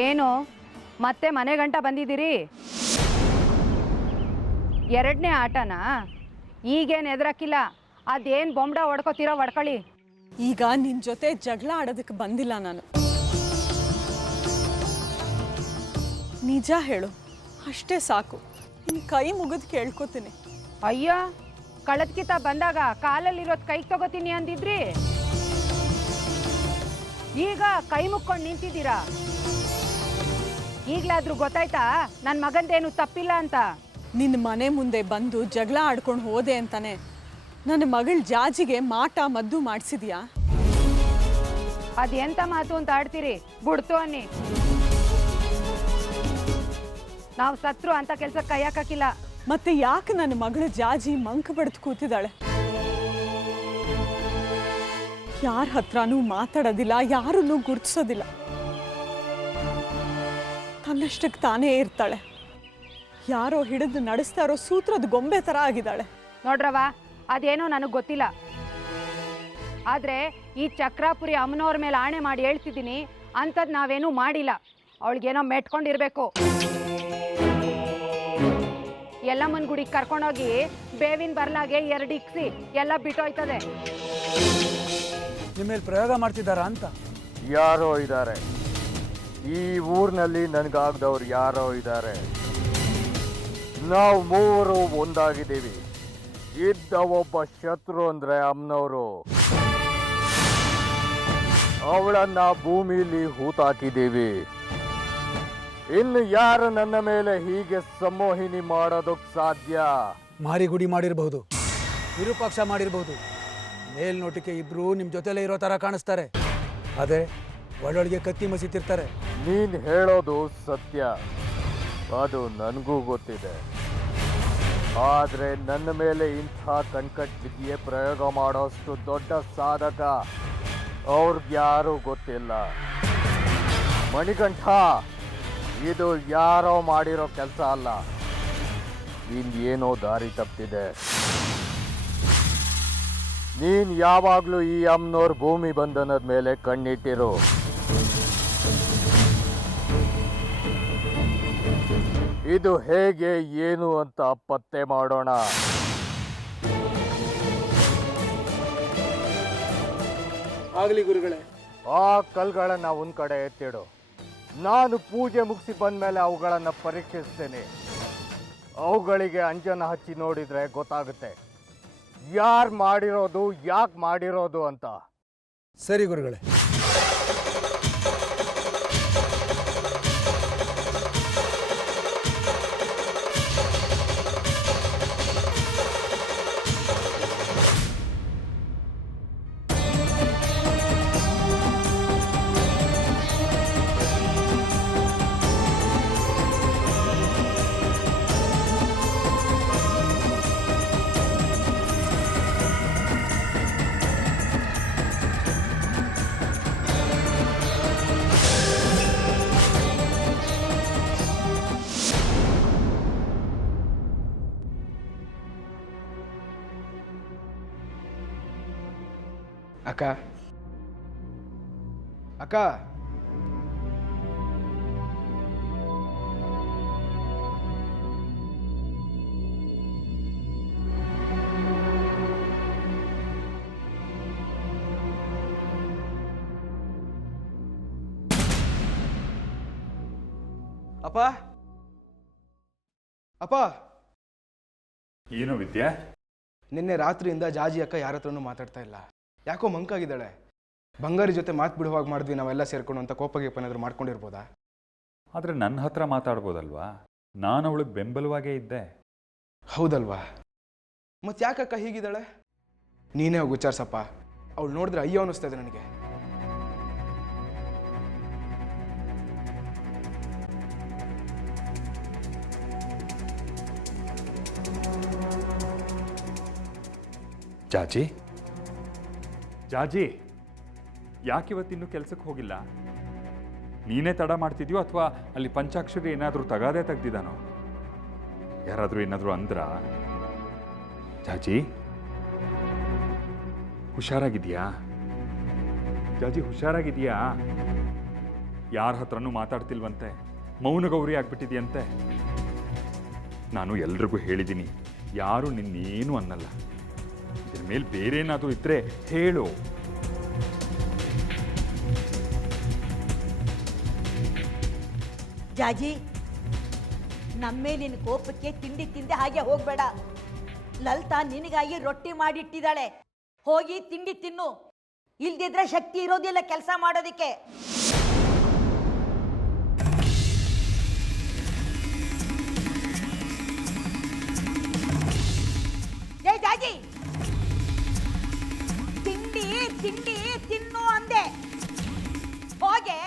ಏನು ಮತ್ತೆ ಮನೆ ಗಂಟ ಬಂದಿದ್ದೀರಿ? ಎರಡನೇ ಆಟನಾ? ಈಗೇನು ಎದುರಕ್ಕಿಲ್ಲ, ಅದೇನು ಬೊಂಬಡ ಹೊಡ್ಕೋತೀರೋ ಹೊಡ್ಕೊಳ್ಳಿ. ಈಗ ನಿನ್ನ ಜೊತೆ ಜಗಳ ಆಡೋದಕ್ಕೆ ಬಂದಿಲ್ಲ ನಾನು. ನಿಜ ಹೇಳು, ಅಷ್ಟೇ ಸಾಕು. ನಿನ್ನ ಕೈ ಮುಗಿದು ಕೇಳ್ಕೊತೀನಿ. ಅಯ್ಯೋ, ಕಳೆದ್ಕಿತ ಬಂದಾಗ ಕಾಲಲ್ಲಿರೋದು ಕೈಗೆ ತಗೋತೀನಿ ಅಂದಿದ್ರಿ, ಈಗ ಕೈ ಮುಕ್ಕೊಂಡು ನಿಂತಿದ್ದೀರಾ. ಈಗಲಾದ್ರೂ ಗೊತ್ತಾಯ್ತಾ ನನ್ನ ಮಗಂದೇನು ತಪ್ಪಿಲ್ಲ ಅಂತ? ನಿನ್ನ ಮನೆ ಮುಂದೆ ಬಂದು ಜಗಳ ಆಡ್ಕೊಂಡು ಹೋದೆ ಅಂತಾನೆ ನನ್ನ ಮಗಳ ಜಾಜಿಗೆ ಮಾಟ ಮದ್ದು ಮಾಡಿಸಿದ್ಯಾ? ಅದೆಂತ ಮಾತು ಅಂತ ಆಡ್ತೀರಿ? ಬಿಡ್ತು ಅನ್ನಿ. ನಾವು ಸತ್ರು ಅಂತ ಕೆಲ್ಸಕ್ಕೆ ಕೈ ಹಾಕಿಲ್ಲ. ಮತ್ತೆ ಯಾಕೆ ನನ್ನ ಮಗಳು ಜಾಜಿ ಮಂಕ ಬಡ್ದು ಕೂತಿದ್ದಾಳೆ? ಯಾರ ಹತ್ರನೂ ಮಾತಾಡೋದಿಲ್ಲ, ಯಾರನ್ನೂ ಗುರುತಿಸೋದಿಲ್ಲ, ತನ್ನಷ್ಟಕ್ಕೆ ತಾನೇ ಇರ್ತಾಳೆ. ಯಾರೋ ಹಿಡಿದು ನಡೆಸ್ತಾ ಇರೋ ಸೂತ್ರದ ಗೊಂಬೆ ಥರ ಆಗಿದ್ದಾಳೆ. ನೋಡ್ರವ, ಅದೇನೋ ನನಗೆ ಗೊತ್ತಿಲ್ಲ, ಆದರೆ ಈ ಚಕ್ರಾಪುರಿ ಅಮ್ಮನವ್ರ ಮೇಲೆ ಆಣೆ ಮಾಡಿ ಹೇಳ್ತಿದ್ದೀನಿ, ಅಂಥದ್ದು ನಾವೇನೂ ಮಾಡಿಲ್ಲ. ಅವಳಿಗೇನೋ ಮೆಟ್ಕೊಂಡಿರ್ಬೇಕು. ಎಲ್ಲಮ್ಮನ ಗುಡಿಗೆ ಕರ್ಕೊಂಡೋಗಿ ಬೇವಿನ ಬರ್ಲಾಗೆ 2 ಇಕ್ಸಿ ಎಲ್ಲ ಬಿಟ್ಟೋಯ್ತದೆ. ನಿಮ್ಮ ಮೇಲೆ ಪ್ರಯೋಗ ಮಾಡ್ತಿದ್ದಾರಾ ಅಂತ? ಯಾರೋ ಇದ್ದಾರೆ ಈ ಊರಿನಲ್ಲಿ, ನನಗಾಗ್ದವ್ರು ಯಾರೋ ಇದ್ದಾರೆ. ನಾವು ಮೂವರು ಒಂದಾಗಿದ್ದೀವಿ. ಇದ್ದ ಒಬ್ಬ ಶತ್ರು ಅಂದ್ರೆ ಅಮ್ಮನವರು. ಅವಳನ್ನ ಭೂಮಿಲಿ ಹೂತಾಕಿದ್ದೀವಿ. ಇನ್ನು ಯಾರು ನನ್ನ ಮೇಲೆ ಹೀಗೆ ಸಂಮೋಹಿನಿ ಮಾಡೋದಕ್ಕೆ ಸಾಧ್ಯ? ಮಾರಿಗುಡಿ ಮಾಡಿರಬಹುದು, ವಿರೂಪಾಕ್ಷ ಮಾಡಿರಬಹುದು. ಮೇಲ್ನೋಟಕ್ಕೆ ಇಬ್ರು ನಿಮ್ಮ ಜೊತೆಲೇ ಇರೋ ಥರ ಕಾಣಿಸ್ತಾರೆ, ಅದೇ ಒಳ್ಳೊಳಗೆ ಕತ್ತಿ ಮಸೀತಿರ್ತಾರೆ. ನೀನ್ ಹೇಳೋದು ಸತ್ಯ, ಅದು ನನಗೂ ಗೊತ್ತಿದೆ. ಆದ್ರೆ ನನ್ನ ಮೇಲೆ ಇಂಥ ಕಣ್ಕಟ್ ವಿದ್ಯೆ ಪ್ರಯೋಗ ಮಾಡೋಷ್ಟು ದೊಡ್ಡ ಸಾಧಕ ಅವ್ರಿಗ್ಯಾರೂ ಗೊತ್ತಿಲ್ಲ. ಮಣಿಕಂಠ, ಇದು ಯಾರೋ ಮಾಡಿರೋ ಕೆಲಸ ಅಲ್ಲ, ಇನ್ನೇನೋ ದಾರಿ ತಪ್ಪಿದೆ. ನೀನ್ ಯಾವಾಗ್ಲೂ ಈ ಅಮ್ಮನವ್ರ ಭೂಮಿ ಬಂಧನದ ಮೇಲೆ ಕಣ್ಣಿಟ್ಟಿರು. ಇದು ಹೇಗೆ ಏನು ಅಂತ ಪತ್ತೆ ಮಾಡೋಣ. ಆಗಲಿ ಗುರುಗಳೇ. ಆ ಕಲ್ಗಳನ್ನ ಒಂದ್ ಕಡೆ ಎತ್ತಿಡು. ನಾನು ಪೂಜೆ ಮುಗಿಸಿ ಬಂದ್ಮೇಲೆ ಅವುಗಳನ್ನ ಪರೀಕ್ಷಿಸ್ತೇನೆ. ಅವುಗಳಿಗೆ ಅಂಜನ ಹಚ್ಚಿ ನೋಡಿದ್ರೆ ಗೊತ್ತಾಗುತ್ತೆ ಯಾರು ಮಾಡಿರೋದು, ಯಾಕೆ ಮಾಡಿರೋದು ಅಂತ. ಸರಿ ಗುರುಗಳೇ. ಅಕ್ಕ, ಅಕ್ಕ, ಅಪ್ಪ, ಅಪ್ಪ. ಏನು ವಿದ್ಯಾ? ನಿನ್ನೆ ರಾತ್ರಿಯಿಂದ ಜಾಜಿ ಅಕ್ಕ ಯಾರ ಹತ್ರನೂ ಮಾತಾಡ್ತಾ ಇಲ್ಲ. ಯಾಕೋ ಮಂಕಾಗಿದ್ದಾಳೆ. ಬಂಗಾರಿ ಜೊತೆ ಮಾತು ಬಿಡುವಾಗ ಮಾಡಿದ್ವಿ ನಾವೆಲ್ಲ ಸೇರ್ಕೊಂಡು ಅಂತ ಕೋಪಗೇಪನಾದರೂ ಮಾಡ್ಕೊಂಡಿರ್ಬೋದಾ? ಆದರೆ ನನ್ನ ಹತ್ರ ಮಾತಾಡ್ಬೋದಲ್ವಾ? ನಾನು ಅವಳಿಗೆ ಬೆಂಬಲವಾಗೇ ಇದ್ದೆ. ಹೌದಲ್ವಾ? ಮತ್ತೆ ಯಾಕಕ್ಕ ಹೀಗಿದ್ದಾಳೆ? ನೀನೇ ಹೋಗಿ ವಿಚಾರಿಸಪ್ಪ. ಅವಳು ನೋಡಿದ್ರೆ ಅಯ್ಯೋ ಅನ್ನಿಸ್ತಾ ಇದೆ ನನಗೆ. ಜಾಜಿ, ಜಾಜಿ, ಯಾಕಿವತ್ತಿನ್ನೂ ಕೆಲಸಕ್ಕೆ ಹೋಗಿಲ್ಲ? ನೀನೇ ತಡ ಮಾಡ್ತಿದ್ಯೋ ಅಥವಾ ಅಲ್ಲಿ ಪಂಚಾಕ್ಷರಿ ಏನಾದರೂ ತಗಾದೆ ತೆಗ್ದಿದ್ದಾನೋ? ಯಾರಾದರೂ ಏನಾದರೂ ಅಂದ್ರ? ಜಾಜಿ, ಹುಷಾರಾಗಿದ್ಯಾ? ಜಾಜಿ, ಹುಷಾರಾಗಿದ್ಯಾ? ಯಾರ ಹತ್ರನೂ ಮಾತಾಡ್ತಿಲ್ವಂತೆ, ಮೌನಗೌರಿ ಆಗ್ಬಿಟ್ಟಿದೆಯಂತೆ. ನಾನು ಎಲ್ರಿಗೂ ಹೇಳಿದ್ದೀನಿ, ಯಾರು ನಿನ್ನೇನು ಅನ್ನಲ್ಲ. ಇದ್ರ ಮೇಲೆ ಬೇರೆ ಏನಾದರೂ ಇದ್ರೆ ಹೇಳು. ಜಾಜಿ, ನಮ್ಮೇ ನಿನ್ನ ಕೋಪಕ್ಕೆ ತಿಂಡಿ ತಿಂದೆ ಹಾಗೆ ಹೋಗ್ಬೇಡ. ಲಲಿತಾ ನಿನಗಾಗಿ ರೊಟ್ಟಿ ಮಾಡಿಟ್ಟಿದ್ದಾಳೆ, ಹೋಗಿ ತಿಂಡಿ ತಿನ್ನು. ಇಲ್ದಿದ್ರೆ ಶಕ್ತಿ ಇರೋದಿಲ್ಲ ಕೆಲಸ ಮಾಡೋದಿಕ್ಕೆ. ಏ ಜಾಜಿ, ತಿಂಡಿ ತಿಂಡಿ ತಿನ್ನು ಅಂದೆ, ಹೋಗೆ.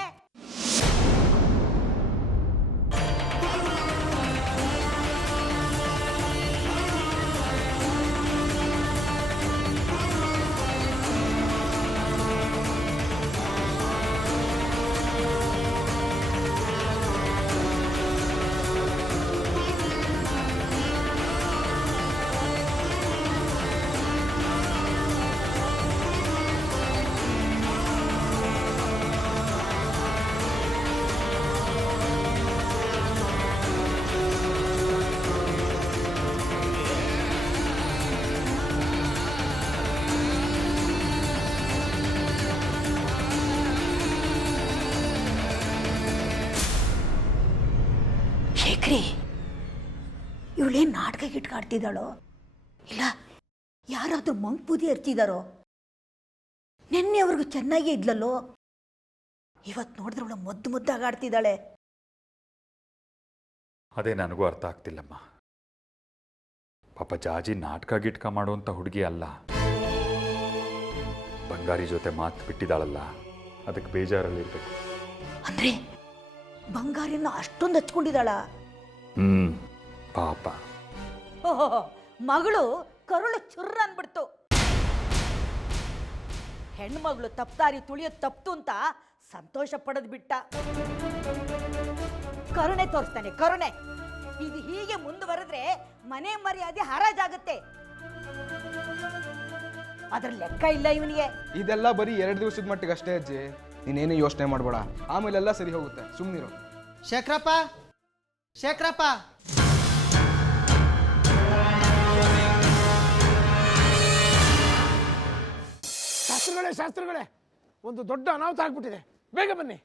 ಶೇಖರಿ, ಇವಳೇನು ನಾಟಕ ಗಿಟ್ಕಾಡ್ತಿದ್ದಾಳೋ, ಇಲ್ಲ ಯಾರಾದ್ರೂ ಮಂಕ್ಬೂದಿ ಹರ್ತಿದಾರೋ? ನಿನ್ನೆವರೆಗೂ ಚೆನ್ನಾಗೇ ಇದ್ಲಲ್ಲೋ, ಇವತ್ತು ನೋಡಿದ್ರೆ ಅವಳು ಮುದ್ದು ಮುದ್ದಾಗಾಡ್ತಿದ್ದಾಳೆ. ಅದೇ ನನಗೂ ಅರ್ಥ ಆಗ್ತಿಲ್ಲಮ್ಮ. ಪಾಪ ಜಾಜಿ ನಾಟಕ ಗಿಟ್ಕ ಮಾಡುವಂಥ ಹುಡುಗಿ ಅಲ್ಲ. ಬಂಗಾರಿ ಜೊತೆ ಮಾತು ಬಿಟ್ಟಿದ್ದಾಳಲ್ಲ, ಅದಕ್ಕೆ ಬೇಜಾರಲ್ಲಿರ್ಬೇಕು. ಅಂದ್ರೆ ಬಂಗಾರಿನ ಅಷ್ಟೊಂದು ಹಚ್ಕೊಂಡಿದ್ದಾಳ? ಪಾಪ. ಓಹೋ, ಮಗಳು ಕರುಳು ಚುರ್ರ ಅನ್ಬಿಡ್ತು. ಹೆಣ್ಮಗಳು ತಪ್ಪಾರಿ ತುಳಿಯೋದು ತಪ್ತು ಅಂತ ಸಂತೋಷ ಪಡೋದು ಬಿಟ್ಟ. ಕರುಣೆ ತೋರಿಸ್ತಾನೆ, ಕರುಣೆ. ಇದು ಹೀಗೆ ಮುಂದುವರೆದ್ರೆ ಮನೆ ಮರ್ಯಾದೆ ಹರಾಜಾಗುತ್ತೆ. ಅದ್ರ ಲೆಕ್ಕ ಇಲ್ಲ ಇವನಿಗೆ. ಇದೆಲ್ಲ ಬರೀ 2 ದಿವಸದ ಮಟ್ಟಿಗೆ ಅಷ್ಟೇ ಅಜ್ಜಿ, ನೀನೇನು ಯೋಚನೆ ಮಾಡಬೇಡ, ಆಮೇಲೆಲ್ಲ ಸರಿ ಹೋಗುತ್ತೆ, ಸುಮ್ಮನಿರು. ಶೇಖರಪ್ಪ, ಶೇಖರಪ್ಪ, ಶಾಸ್ತ್ರಗಳೇ, ಒಂದು ದೊಡ್ಡ ಅನಾಹುತ ಆಗ್ಬಿಟ್ಟಿದೆ, ಬೇಗ ಬನ್ನಿ.